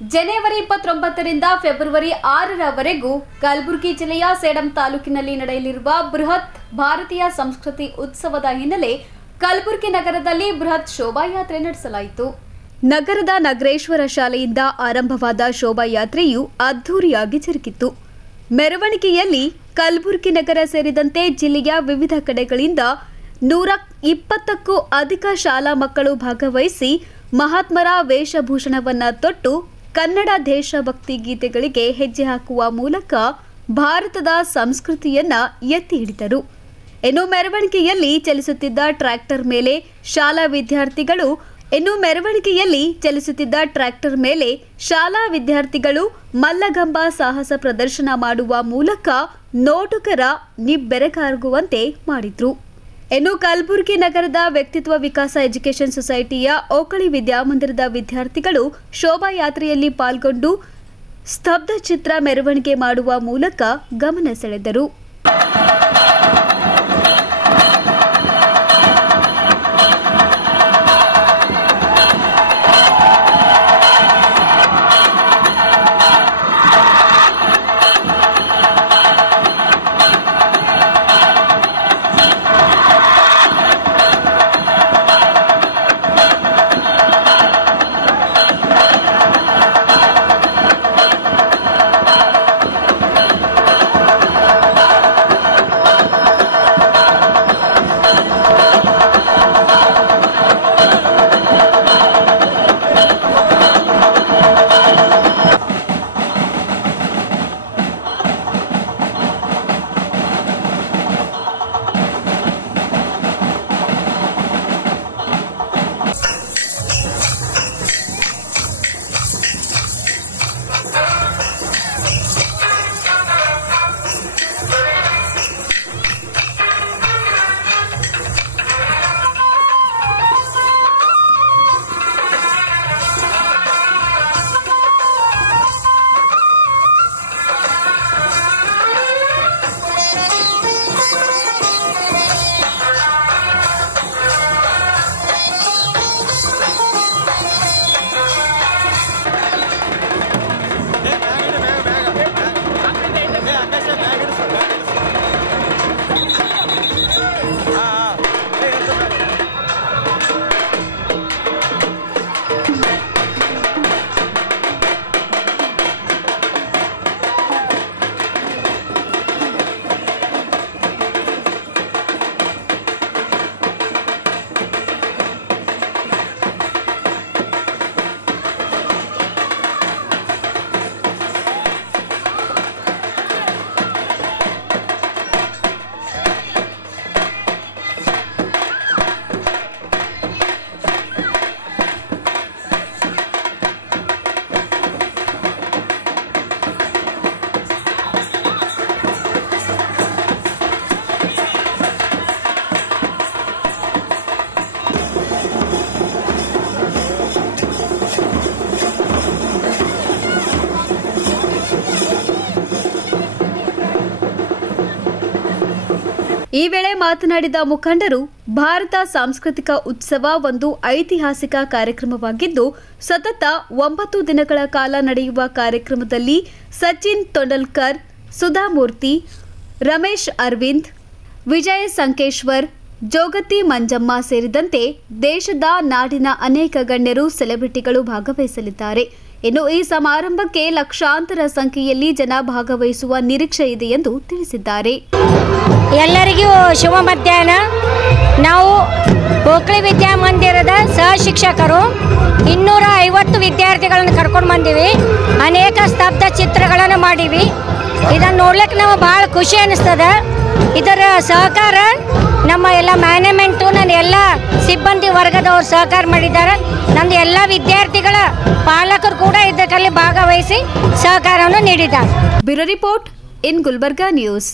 ಜನವರಿ 29ರಿಂದ February 6ರವರೆಗೂ Kalaburagi ಜಿಲ್ಲೆಯ ಸೇಡಂ ತಾಲೂಕಿನಲ್ಲಿ ನಡೆಯಲಿರುವ ಬೃಹತ್ ಭಾರತೀಯ ಸಂಸ್ಕೃತಿ ಉತ್ಸವದ ಹಿನ್ನೆಲೆ ಕಲಬುರಗಿ ನಗರದಲ್ಲಿ ಬೃಹತ್ ಶೋಭಾಯಾತ್ರೆ ನಡೆಸಲಾಯಿತು. ನಗರದ ನಗರೇಶ್ವರ ಶಾಲೆಯಿಂದ ಆರಂಭವಾದ ಶೋಭಾಯಾತ್ರೆಯು ಅದ್ದೂರಿಯಾಗಿ ಜರುಗಿತು. ಮೆರವಣಿಗೆಯಲ್ಲಿ ಕಲಬುರಗಿ ನಗರ ಸೇರಿದಂತೆ ಜಿಲ್ಲೆಯ ವಿವಿಧ ಕಡೆಗಳಿಂದ 120ಕ್ಕೂ ಅಧಿಕ ಶಾಲಾ ಮಕ್ಕಳು ಭಾಗವಹಿಸಿ ಮಹಾತ್ಮರ ವೇಷಭೂಷಣವನ್ನ ತೊಟ್ಟು ಕನ್ನಡ ದೇಶಭಕ್ತಿ ಗೀತೆಗಳಿಗೆ ಹೆಜ್ಜೆ ಹಾಕುವ ಮೂಲಕ ಭಾರತದ ಸಂಸ್ಕೃತಿಯನ್ನ ಎತ್ತಿ ಹಿಡಿದರು. ಇನ್ನು ಮೆರವಣಿಗೆಯಲ್ಲಿ ಚಲಿಸುತ್ತಿದ್ದ ಟ್ರ್ಯಾಕ್ಟರ್ ಮೇಲೆ ಶಾಲಾ ವಿದ್ಯಾರ್ಥಿಗಳು ಮಲ್ಲಗಂಬ ಸಾಹಸ ಪ್ರದರ್ಶನ ಮಾಡುವ ಮೂಲಕ ನೋಟುಗರ ನಿಬ್ಬೆರಗಾಗುವಂತೆ ಮಾಡಿದ್ರು. ಇನ್ನು ಕಲಬುರಗಿ ನಗರದ ವ್ಯಕ್ತಿತ್ವ ವಿಕಾಸ ಎಜುಕೇಷನ್ ಸೊಸೈಟಿಯ ಓಕಳಿ ವಿದ್ಯಾಮಂದಿರದ ವಿದ್ಯಾರ್ಥಿಗಳು ಶೋಭಾಯಾತ್ರೆಯಲ್ಲಿ ಪಾಲ್ಗೊಂಡು ಸ್ತಬ್ಧ ಚಿತ್ರ ಮೆರವಣಿಗೆ ಮಾಡುವ ಮೂಲಕ ಗಮನ ಸೆಳೆದರು. ಈ ವೇಳೆ ಮಾತನಾಡಿದ ಮುಖಂಡರು, ಭಾರತ ಸಾಂಸ್ಕೃತಿಕ ಉತ್ಸವ ಒಂದು ಐತಿಹಾಸಿಕ ಕಾರ್ಯಕ್ರಮವಾಗಿದ್ದು, ಸತತ 9 ದಿನಗಳ ಕಾಲ ನಡೆಯುವ ಕಾರ್ಯಕ್ರಮದಲ್ಲಿ ಸಚಿನ್ ತೊಂಡಲ್ಕರ್, ಸುಧಾಮೂರ್ತಿ, ರಮೇಶ್ ಅರವಿಂದ್, ವಿಜಯ ಸಂಕೇಶ್ವರ್, ಜೋಗತಿ ಮಂಜಮ್ಮ ಸೇರಿದಂತೆ ದೇಶದ ನಾಡಿನ ಅನೇಕ ಗಣ್ಯರು ಸೆಲೆಬ್ರಿಟಿಗಳು ಭಾಗವಹಿಸಲಿದ್ದಾರೆ. ಇನ್ನು ಈ ಸಮಾರಂಭಕ್ಕೆ ಲಕ್ಷಾಂತರ ಸಂಖ್ಯೆಯಲ್ಲಿ ಜನ ಭಾಗವಹಿಸುವ ನಿರೀಕ್ಷೆ ಇದೆ ಎಂದು ತಿಳಿಸಿದ್ದಾರೆ. ಎಲ್ಲರಿಗೂ ಶುಭ ಮಧ್ಯಾಹ್ನ. ನಾವು ಓಕಳಿ ವಿದ್ಯಾಮಂದಿರದ ಸಹ ಶಿಕ್ಷಕರು 250 ವಿದ್ಯಾರ್ಥಿಗಳನ್ನು ಕರ್ಕೊಂಡು ಬಂದೀವಿ. ಅನೇಕ ಸ್ತಬ್ಧ ಚಿತ್ರಗಳನ್ನು ಮಾಡೀವಿ. ಇದನ್ನು ನೋಡ್ಲಿಕ್ಕೆ ನಮಗೆ ಭಾಳ ಖುಷಿ ಅನ್ನಿಸ್ತದೆ. ಇದರ ಸಹಕಾರ ನಮ್ಮ ಎಲ್ಲ ಮ್ಯಾನೇಜ್ಮೆಂಟು, ನನ್ನ ಎಲ್ಲ ಸಿಬ್ಬಂದಿ ವರ್ಗದವರು ಸಹಕಾರ ಮಾಡಿದ್ದಾರೆ. ನಮ್ಮದು ಎಲ್ಲ ವಿದ್ಯಾರ್ಥಿಗಳ ಪಾಲಕರು ಕೂಡ ಇದರಲ್ಲಿ ಭಾಗವಹಿಸಿ ಸಹಕಾರವನ್ನು ನೀಡಿದ್ದಾರೆ. Bureau report in Gulbarga news.